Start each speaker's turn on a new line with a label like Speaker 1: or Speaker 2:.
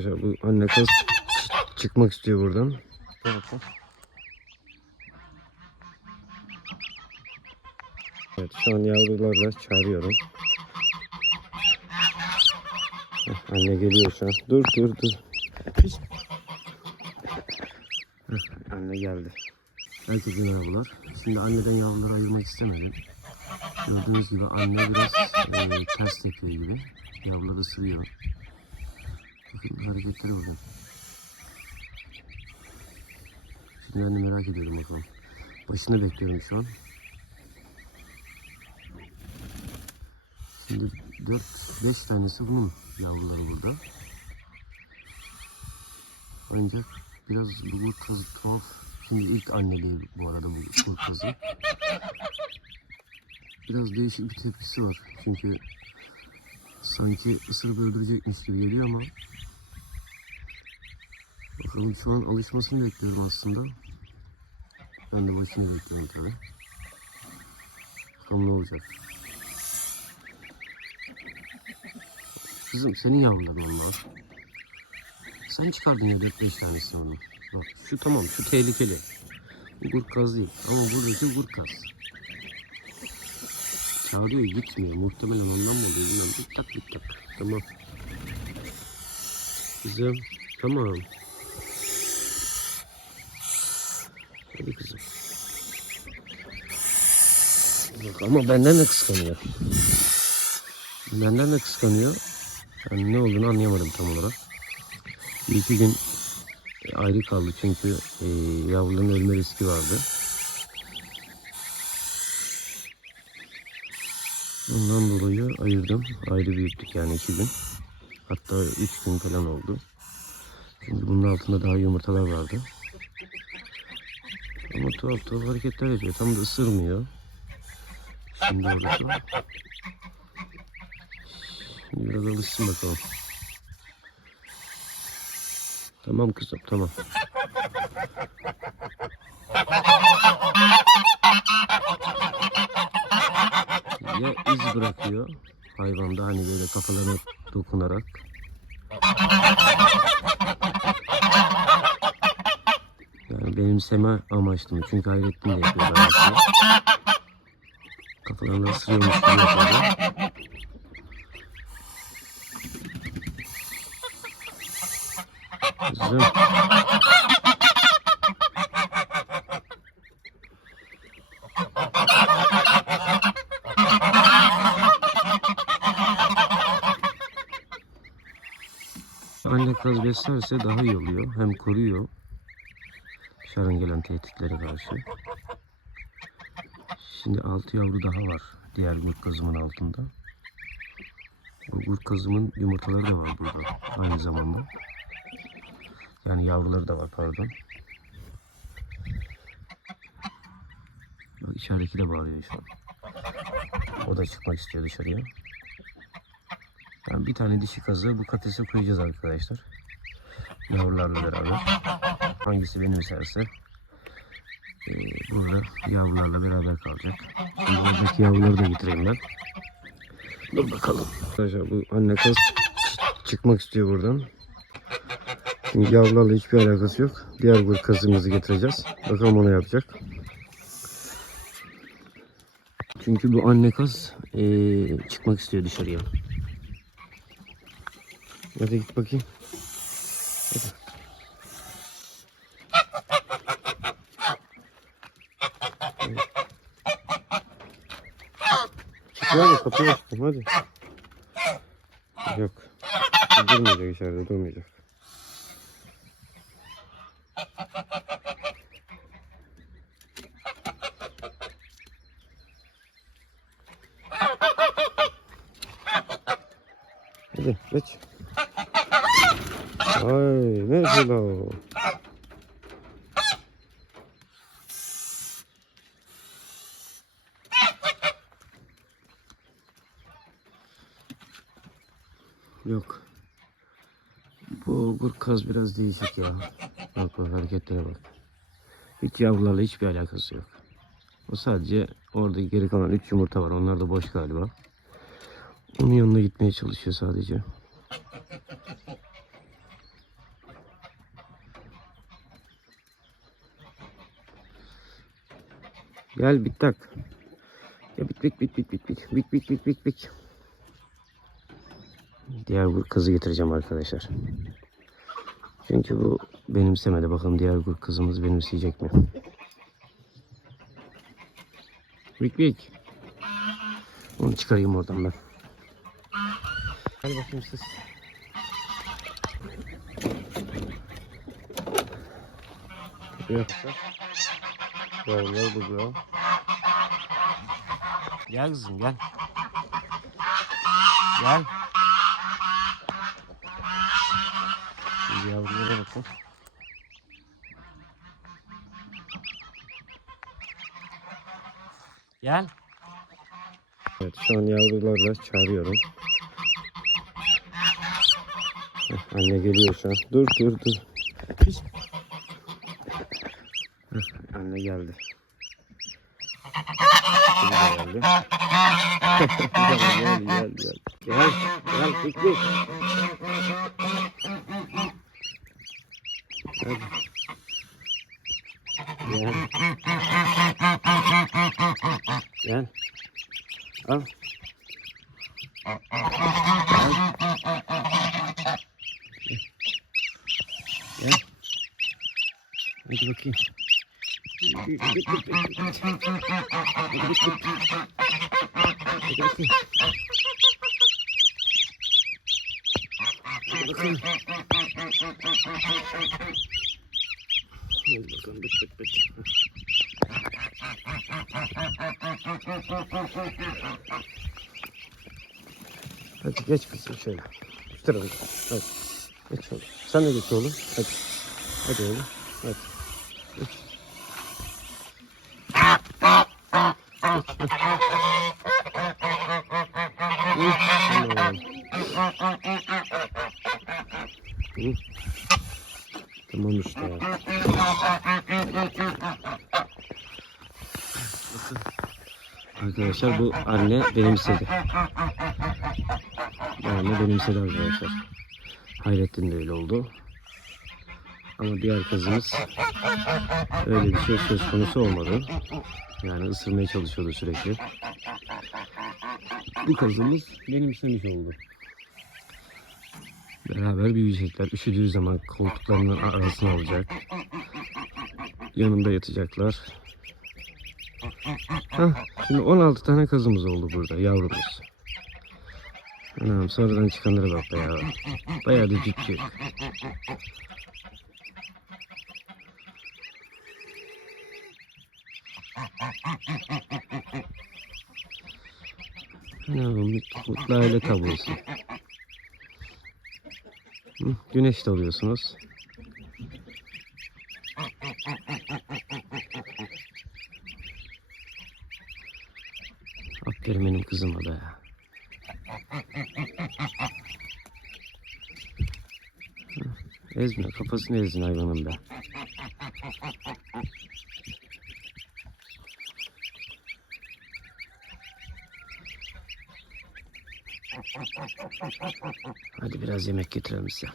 Speaker 1: Arkadaşlar bu anne kaz çı- çıkmak istiyor buradan. Evet şu an yavrularla çağırıyorum. Anne geliyor şu an. Dur dur dur. Anne geldi. Herkese merhabalar. Şimdi anneden yavruları ayırmak istemedim. Gördüğünüz gibi anne biraz e, ters yapıyor gibi. Yavruları ısırıyor. Bakın hareketleri bakın. Şimdi ben de merak ediyorum bakalım. Başını bekliyorum şu an. Şimdi 4-5 tanesi bunun yavruları burada. Ancak biraz bu kız tuhaf. Şimdi ilk anneliği bu arada bu, bu kızı. Biraz değişik bir tepkisi var. Çünkü sanki ısırıp öldürecekmiş gibi geliyor ama bakalım şu an alışmasını bekliyorum aslında. Ben de başını bekliyorum tabi. Bakalım ne olacak. Kızım senin yavruların onlar. Sen çıkardın ya 4-5 tanesini onu. Bak şu tamam şu tehlikeli. Bu gurkaz değil ama buradaki gurkaz. Çağırıyor gitmiyor. Muhtemelen ondan mı oluyor bilmiyorum. Dik tak. Tamam. Kızım. Tamam. Hadi kızım. Bak ama benden de kıskanıyor. Benden de kıskanıyor. Yani ne olduğunu anlayamadım tam olarak. Bir iki gün ayrı kaldı çünkü e, yavruların ölme riski vardı. Ondan dolayı ayırdım. Ayrı büyüttük yani iki gün. Hatta üç gün falan oldu. Çünkü bunun altında daha yumurtalar vardı. Ama tuhaf tuhaf hareketler yapıyor. Tam da ısırmıyor. Şimdi orada. Şimdi biraz alışsın bakalım. Tamam kızım tamam. Ya iz bırakıyor hayvanda hani böyle kafalarına dokunarak. Benimseme amaçlı mı? Çünkü Hayrettin de yapıyor bayağı. Kafalarına ısırıyormuş gibi yapıyor. Kızım. Anne kaz beslerse daha iyi oluyor. Hem koruyor dışarıdan gelen tehditlere karşı. Şimdi altı yavru daha var diğer gurt kazımın altında. Bu gurt kazımın yumurtaları da var burada aynı zamanda. Yani yavruları da var pardon. Bak içerideki de bağırıyor şu an. O da çıkmak istiyor dışarıya. Yani bir tane dişi kazı bu kafese koyacağız arkadaşlar. Yavrularla beraber. Hangisi benimserse e, burada yavrularla beraber kalacak. Şimdi oradaki yavruları da getireyim ben. Dur bakalım. Arkadaşlar bu anne çı- çıkmak istiyor buradan. Çünkü yavrularla hiçbir alakası yok. Diğer bir kazımızı getireceğiz. Bakalım onu yapacak. Çünkü bu anne kaz eee, çıkmak istiyor dışarıya. Hadi git bakayım. Hadi. Çık hadi kapıyı açtım hadi. Yok. Durmayacak içeride durmayacak. Hadi geç. Ay ne güzel o. Yok. Bu ogur kaz biraz değişik ya. Bak bak hareketlere bak. Hiç yavrularla hiçbir alakası yok. O sadece orada geri kalan 3 yumurta var. Onlar da boş galiba. Onun yanına gitmeye çalışıyor sadece. Gel bit tak. Ya bit bit bit bit bit bit bit bit bit bit bit. Diğer bu kızı getireceğim arkadaşlar. Çünkü bu benimsemedi. Bakalım diğer grup kızımız benimseyecek mi? Bik bik. Onu çıkarayım oradan ben. Gel bakayım siz. Yoksa. Yavrular burada. Gel kızım gel. Gel. Şimdi yavrulara bakın. Gel. Evet şu an yavrularla çağırıyorum. Heh, anne geliyor şu an. Dur dur dur. Heh, anne geldi. De geldi. gel gel gel gel. Yan. Yan. Oh. Yan. Hadi bakalım bit bit bit. Hadi geç kızım şöyle. Şu tarafa. Hadi. Geç oğlum. Sen de geç oğlum. Hadi. Hadi oğlum. Hadi. Geç. Hı, tamam. Tamam işte. Arkadaşlar bu anne benimsedi. Anne benimsedi arkadaşlar. Hayrettin de öyle oldu. Ama diğer kızımız öyle bir şey söz konusu olmadı. Yani ısırmaya çalışıyordu sürekli. Bu kızımız benimsemiş oldu. Beraber büyüyecekler. Üşüdüğü zaman koltuklarının arasına alacak. Yanında yatacaklar. Hah, şimdi 16 tane kazımız oldu burada yavrumuz. Anam sonradan çıkanlara bak be ya. Bayağı da ciddi. Anam mut- mutlu aile tablosu. Güneş de alıyorsunuz. Aferin benim kızıma be. Ezme kafasını ezdin hayvanın be. Hadi biraz yemek getirelim size.